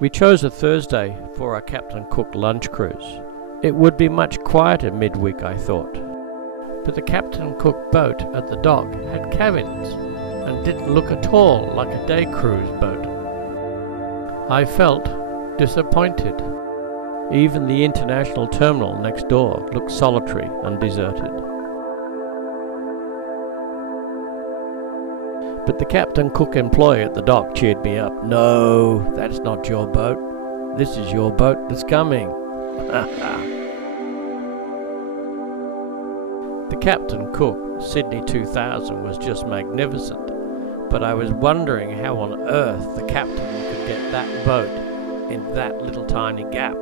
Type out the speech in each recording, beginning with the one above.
We chose a Thursday for our Captain Cook lunch cruise. It would be much quieter midweek, I thought. But the Captain Cook boat at the dock had cabins and didn't look at all like a day cruise boat. I felt disappointed. Even the international terminal next door looked solitary and deserted. But the Captain Cook employee at the dock cheered me up. "No, that's not your boat. This is your boat that's coming." The Captain Cook Sydney 2000 was just magnificent, but I was wondering how on earth the captain could get that boat in that little tiny gap.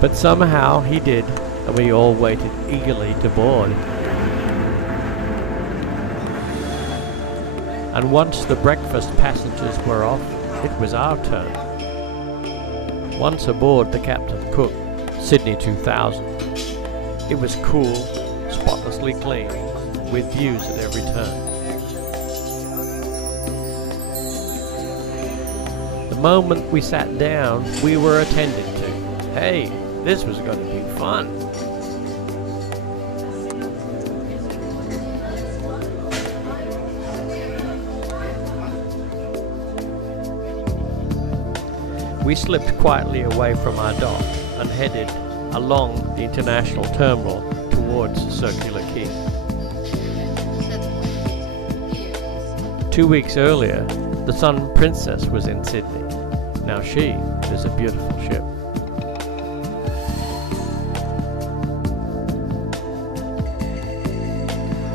But somehow he did, and we all waited eagerly to board. And once the breakfast passengers were off, it was our turn. Once aboard the Captain Cook Sydney 2000, it was cool, spotlessly clean, with views at every turn. The moment we sat down, we were attended to. Hey, this was going to be fun. We slipped quietly away from our dock and headed along the international terminal towards Circular Quay. 2 weeks earlier, the Sun Princess was in Sydney. Now she is a beautiful ship.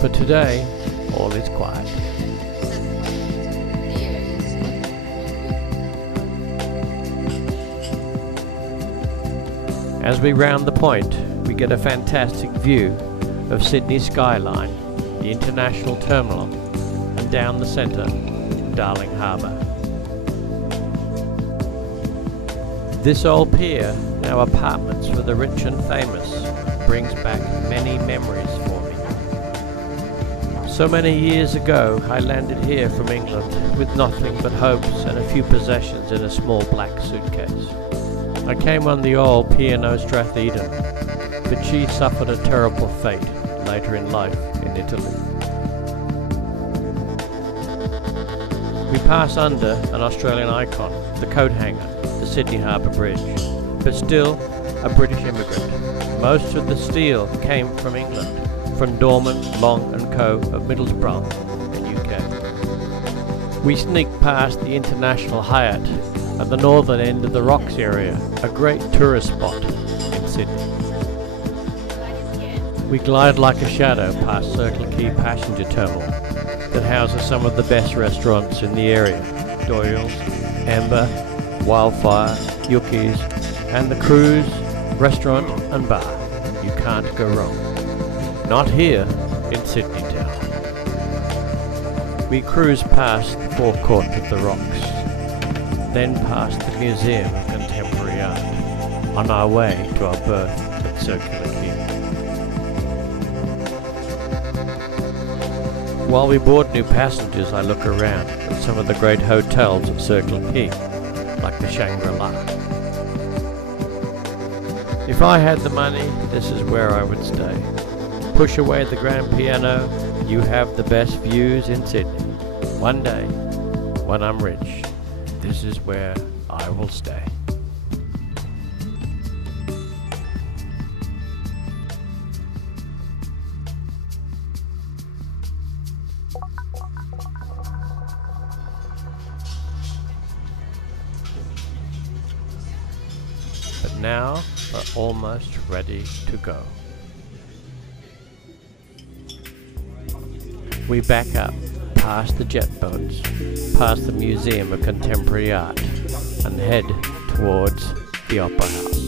But today, all is quiet. As we round the point, we get a fantastic view of Sydney skyline, the international terminal, and down the centre, Darling Harbour. This old pier, now apartments for the rich and famous, brings back many memories for me. So many years ago, I landed here from England with nothing but hopes and a few possessions in a small black suitcase. I came on the old P&O Stratheden, but she suffered a terrible fate later in life in Italy. We pass under an Australian icon, the coat hanger, the Sydney Harbour Bridge, but still a British immigrant. Most of the steel came from England, from Dorman, Long & Co. of Middlesbrough in UK. We sneak past the International Hyatt at the northern end of the Rocks area, a great tourist spot in Sydney. We glide like a shadow past Circular Quay passenger terminal that houses some of the best restaurants in the area: Doyle's, Amber, Wildfire, Yuki's, and the Cruise Restaurant and Bar. You can't go wrong. Not here in Sydney town. We cruise past the forecourt of the Rocks, then past the Museum of Contemporary Art, on our way to our berth at Circular Quay. While we board new passengers, I look around at some of the great hotels at Circular Quay, like the Shangri-La. If I had the money, this is where I would stay. Push away the grand piano, you have the best views in Sydney. One day, when I'm rich, this is where I will stay. But now we're almost ready to go. We back up past the jet boats, past the Museum of Contemporary Art, and head towards the Opera House.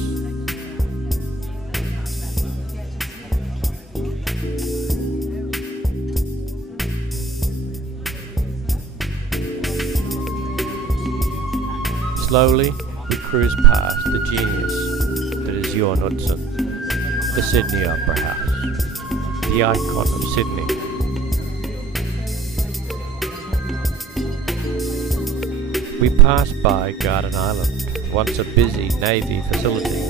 Slowly, we cruise past the genius that is Johan Utzon, the Sydney Opera House. the icon of Sydney. We passed by Garden Island, once a busy Navy facility,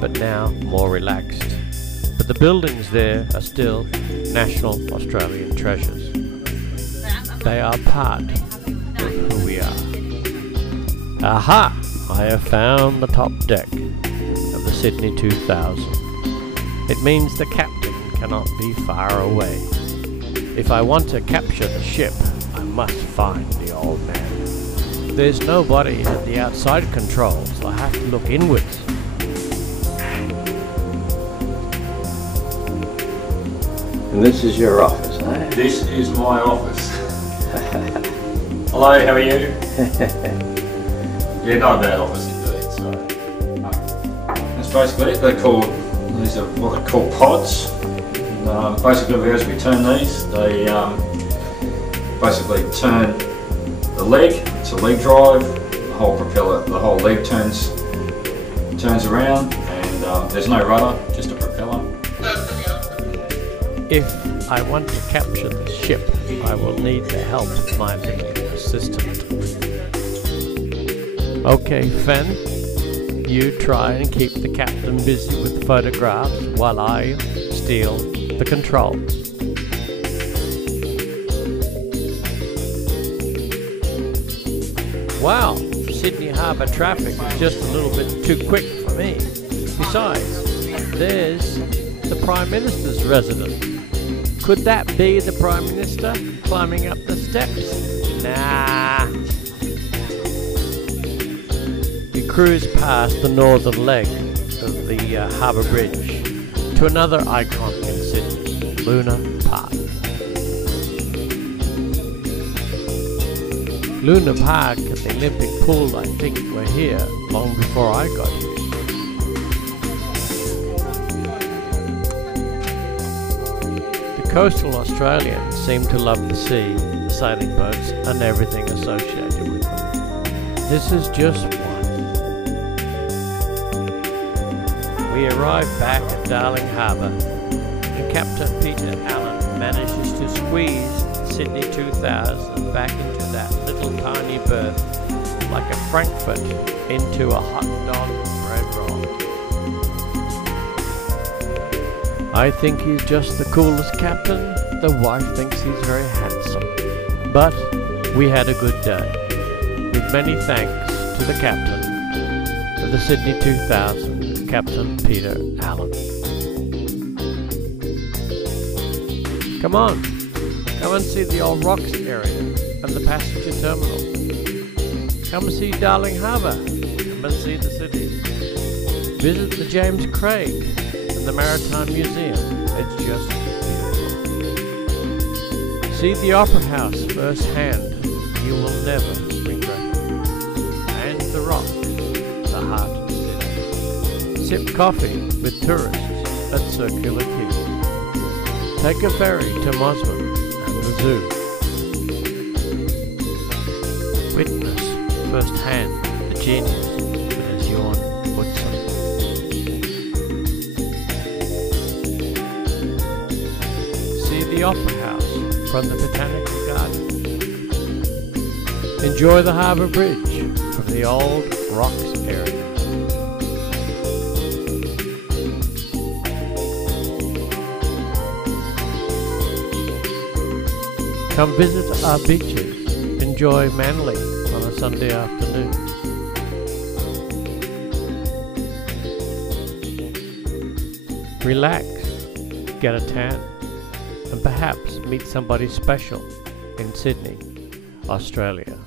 but now more relaxed. But the buildings there are still national Australian treasures. They are part of who we are. Aha! I have found the top deck of the Sydney 2000. It means the captain cannot be far away. If I want to capture the ship, I must find the old man. There's nobody at the outside controls, so I have to look inwards. And this is your office, eh? This is my office. Hello, how are you? Yeah, not a bad office indeed. So that's basically it. They're called, these are what they're called pods. And, basically, as we turn these, they basically turn the leg. It's a leg drive. The whole propeller, the whole leg turns around, and there's no rudder, just a propeller. If I want to capture the ship, I will need the help of my little assistant. Okay, Fen, you try and keep the captain busy with the photographs while I steal the controls. Wow, Sydney Harbour traffic is just a little bit too quick for me. Besides, there's the Prime Minister's residence. Could that be the Prime Minister climbing up the steps? Nah. We cruise past the northern leg of the Harbour Bridge to another icon in Sydney, Luna Park. Luna Park and the Olympic pool, I think, were here long before I got here. The coastal Australians seem to love the sea, sailing boats and everything associated with them. This is just one. We arrive back at Darling Harbour and Captain Peter Allen manages to squeeze Sydney 2000 back into that little tiny berth like a Frankfurt into a hot dog bread roll. I think he's just the coolest captain. The wife thinks he's very handsome. But we had a good day, with many thanks to the captain of the Sydney 2000, Captain Peter Allen. Come on, come and see the old rocks area and the passenger terminal. Come see Darling Harbour, come and see the city. Visit the James Craig and the Maritime Museum, it's just beautiful. See the Opera House firsthand, you will never regret it. And the Rock, the heart of the city. Sip coffee with tourists at Circular Quay. Take a ferry to Mosman and the zoo. Witness firsthand the genius that is Jorn Woodson. See the Opera House from the Botanical Garden. Enjoy the Harbour Bridge from the old Rocks area. Come visit our beaches. Enjoy Manly on a Sunday afternoon. Relax, get a tan, and perhaps meet somebody special in Sydney, Australia.